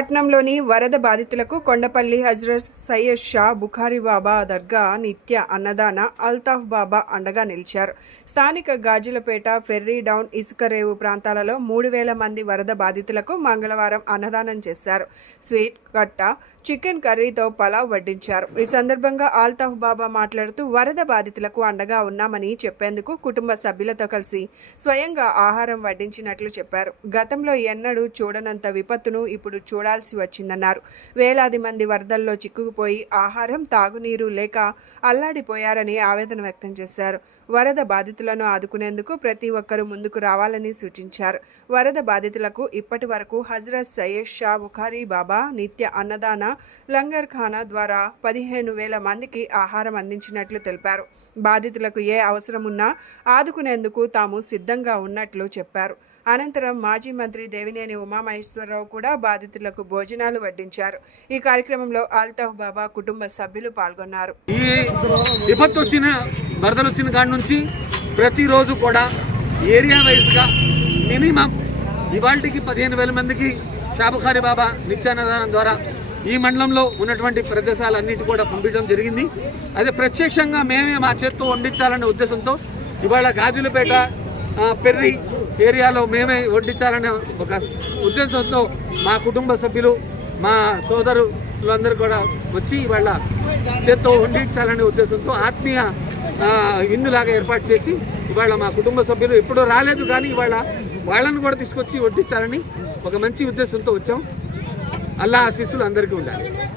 పట్నంలోని వరద బాధితులకు కొండపల్లి హజ్రత్ సయ్యద్ షా బుఖారీ బాబా దర్గా నిత్య అన్నదాన అల్తాఫ్ బాబా అండగా నిలిచారు. స్థానిక గాజులపేట, ఫెర్రీ డౌన్, ఇసుక రేవు ప్రాంతాలలో 3,000 మంది వరద బాధితులకు మంగళవారం అన్నదానం చేశారు. స్వీట్, కట్ట, చికెన్ కర్రీతో పలావ్ వడ్డించారు. ఈ సందర్భంగా అల్తాఫ్ బాబా మాట్లాడుతూ వరద బాధితులకు అండగా ఉన్నామని చెప్పేందుకు కుటుంబ సభ్యులతో కలిసి స్వయంగా ఆహారం వడ్డించినట్లు చెప్పారు. గతంలో ఎన్నడూ చూడనంత విపత్తును ఇప్పుడు చూడాల్సి వచ్చిందన్నారు. వేలాది మంది వరదల్లో చిక్కుకుపోయి ఆహారం, తాగునీరు లేక అల్లాడిపోయారని ఆవేదన వ్యక్తం చేశారు. వరద బాధితులను ఆదుకునేందుకు ప్రతి ఒక్కరూ ముందుకు రావాలని సూచించారు. వరద బాధితులకు ఇప్పటి వరకు హజ్రత్ సయ్యద్ షా బుఖారీ బాబా నిత్య అన్నదాన లంగర్ ఖానా ద్వారా 15,000 మందికి ఆహారం అందించినట్లు తెలిపారు. బాధితులకు ఏ అవసరమున్నా ఆదుకునేందుకు తాము సిద్ధంగా ఉన్నట్లు చెప్పారు. అనంతరం మాజీ మంత్రి దేవినేని ఉమామహేశ్వరరావు కూడా బాధితులకు భోజనాలు వడ్డించారు. ఈ కార్యక్రమంలో అల్తాఫ్ బాబా కుటుంబ సభ్యులు పాల్గొన్నారు. ఈ విపత్తు వచ్చిన వరదలు వచ్చిన కాడి నుంచి ప్రతిరోజు కూడా ఏరియా వైజ్గా మినిమం ఇవాళకి 15,000 మందికి షా బుఖారీ బాబా నిత్యాన్నదానం ద్వారా ఈ మండలంలో ఉన్నటువంటి ప్రదేశాలన్నిటి కూడా పంపించడం జరిగింది. అదే ప్రత్యక్షంగా మేమే మా చేత్తో వండించాలనే ఉద్దేశంతో ఇవాళ గాజులపేట, పెర్రి ఏరియాలో మేమే వడ్డించాలనే ఒక ఉద్దేశంతో మా కుటుంబ సభ్యులు, మా సోదరులందరూ కూడా వచ్చి ఇవాళ చేత్తో వండించాలనే ఉద్దేశంతో ఆత్మీయ ఇందులాగా ఏర్పాటు చేసి ఇవాళ మా కుటుంబ సభ్యులు ఎప్పుడూ రాలేదు కానీ ఇవాళ వాళ్ళని కూడా తీసుకొచ్చి వడ్డించాలని ఒక మంచి ఉద్దేశంతో వచ్చాం. అల్లా ఆశీస్సులు అందరికీ ఉండాలి.